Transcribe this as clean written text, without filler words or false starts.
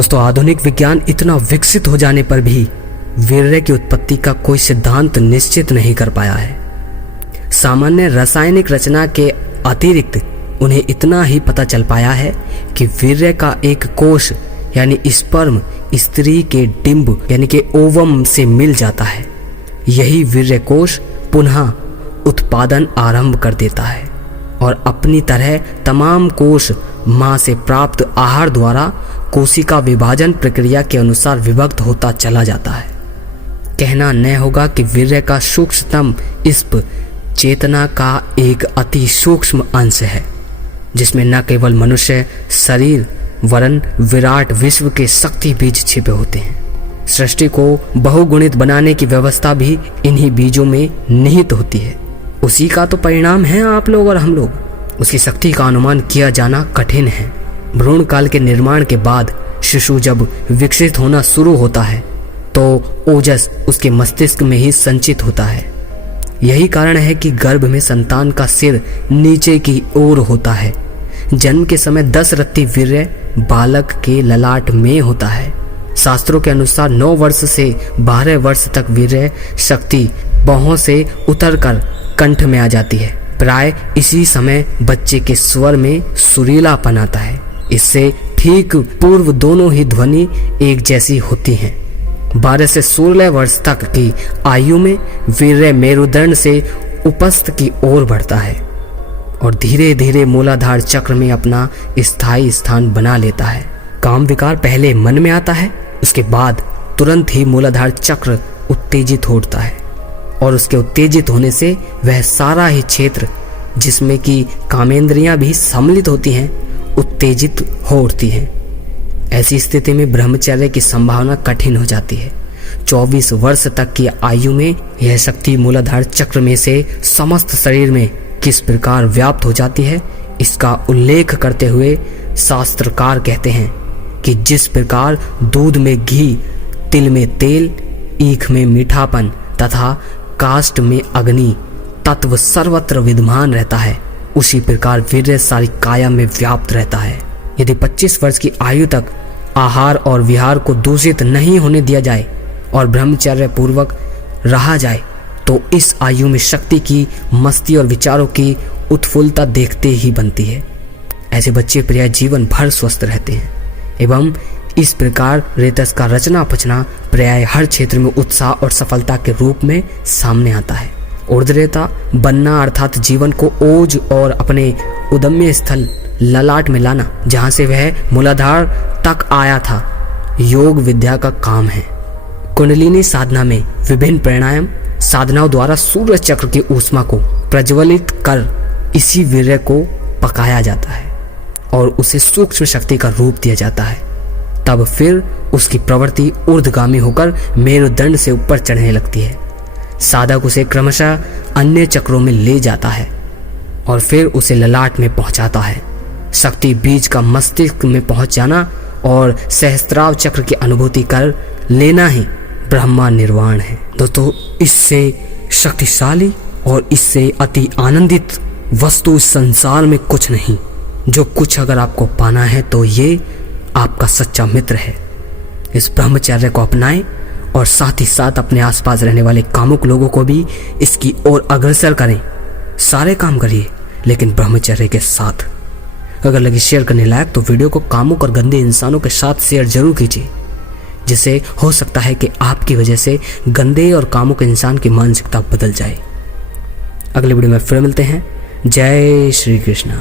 दोस्तों, आधुनिक विज्ञान इतना विकसित हो जाने पर भी वीर्य की उत्पत्ति का कोई सिद्धांत निश्चित नहीं कर पाया है। सामान्य रासायनिक रचना के अतिरिक्त उन्हें इतना ही पता चल पाया है कि वीर्य का एक कोश यानी स्पर्म स्त्री के डिंब यानी कि ओवम से मिल जाता है। यही वीर्य कोश पुनः उत्पादन आरंभ कर देता है और अपनी तरह तमाम कोश मां से प्राप्त आहार द्वारा कोशिका विभाजन प्रक्रिया के अनुसार विभक्त होता चला जाता है। कहना न होगा कि वीर्य का सूक्ष्मतम स्प चेतना का एक अति सूक्ष्म अंश है, जिसमें न केवल मनुष्य शरीर वरन विराट विश्व के शक्ति बीज छिपे होते हैं। सृष्टि को बहुगुणित बनाने की व्यवस्था भी इन्हीं बीजों में निहित होती है। उसी का तो परिणाम है आप लोग और हम लोग। उसकी शक्ति का अनुमान किया जाना कठिन है। भ्रूण काल के निर्माण के बाद शिशु जब विकसित होना शुरू होता है तो ओजस उसके मस्तिष्क में ही संचित होता है। यही कारण है कि गर्भ में संतान का सिर नीचे की ओर होता है। जन्म के समय 10 रत्ती वीर्य बालक के ललाट में होता है। शास्त्रों के अनुसार 9 वर्ष से 12 वर्ष तक वीर्य शक्ति बाहों से उतरकर कंठ में आ जाती है। प्राय इसी समय बच्चे के स्वर में सुरीलापन आता है। इससे ठीक पूर्व दोनों ही ध्वनि एक जैसी होती हैं। 12 से 16 वर्ष तक की आयु में वीर्य मेरुदंड से उपस्थ की ओर बढ़ता है और धीरे धीरे मूलाधार चक्र में अपना स्थायी स्थान बना लेता है। काम विकार पहले मन में आता है, उसके बाद तुरंत ही मूलाधार चक्र उत्तेजित हो उठता है और उसके उत्तेजित होने से वह सारा ही क्षेत्र जिसमें कि कामेंद्रियां भी सम्मिलित होती हैं उत्तेजित हो उठती हैं। ऐसी स्थिति में ब्रह्मचर्य की संभावना कठिन हो जाती है। 24 वर्ष तक की आयु में यह शक्ति मूलाधार चक्र में से समस्त शरीर में किस प्रकार व्याप्त हो जाती है, इसका उल्लेख करते हुए शास्त्रकार कहते हैं कि जिस प्रकार दूध में घी, तिल में तेल, ईख में मीठापन तथा काष्ठ में अग्नि तत्व सर्वत्र विद्यमान रहता है, उसी प्रकार वीर्य सारी काया में व्याप्त रहता है। यदि 25 वर्ष की आयु तक आहार और विहार को दूषित नहीं होने दिया जाए और ब्रह्मचर्य पूर्वक रहा जाए तो इस आयु में शक्ति की मस्ती और विचारों की उत्फुल्लता देखते ही बनती है। ऐसे बच्चे प्राय जीवन भर स्वस्थ रहते हैं एवं इस प्रकार रेतस का रचना पचना प्राय हर क्षेत्र में उत्साह और सफलता के रूप में सामने आता है। ऊर्ध्वरेता बनना अर्थात जीवन को ओज और अपने उद्यम्य स्थल ललाट में लाना, जहां से वह मूलाधार तक आया था, योग विद्या का काम है। कुंडलिनी साधना में विभिन्न प्राणायाम साधनाओं द्वारा सूर्य चक्र की ऊष्मा को प्रज्वलित कर इसी वीर्य को पकाया जाता है और उसे सूक्ष्म शक्ति का रूप दिया जाता है। तब फिर उसकी प्रवृत्ति ऊर्ध्वगामी होकर मेरुदंड से ऊपर चढ़ने लगती है। साधक उसे क्रमशः अन्य चक्रों में ले जाता है और फिर उसे ललाट में पहुंचाता है। शक्ति बीज का मस्तिष्क में पहुंच जाना और सहस्त्राव चक्र की अनुभूति कर लेना ही ब्रह्मा निर्वाण है। दोस्तों, इससे शक्तिशाली और इससे अति आनंदित वस्तु इस संसार में कुछ नहीं। जो कुछ अगर आपको पाना है तो ये आपका सच्चा मित्र है। इस ब्रह्मचर्य को अपनाएं और साथ ही साथ अपने आसपास रहने वाले कामुक लोगों को भी इसकी ओर अग्रसर करें। सारे काम करिए लेकिन ब्रह्मचर्य के साथ। अगर लगी शेयर करने लायक तो वीडियो को कामुक और गंदे इंसानों के साथ शेयर जरूर कीजिए, जिससे हो सकता है कि आपकी वजह से गंदे और कामुक इंसान की मानसिकता बदल जाए। अगले वीडियो में फिर मिलते हैं। जय श्री कृष्ण।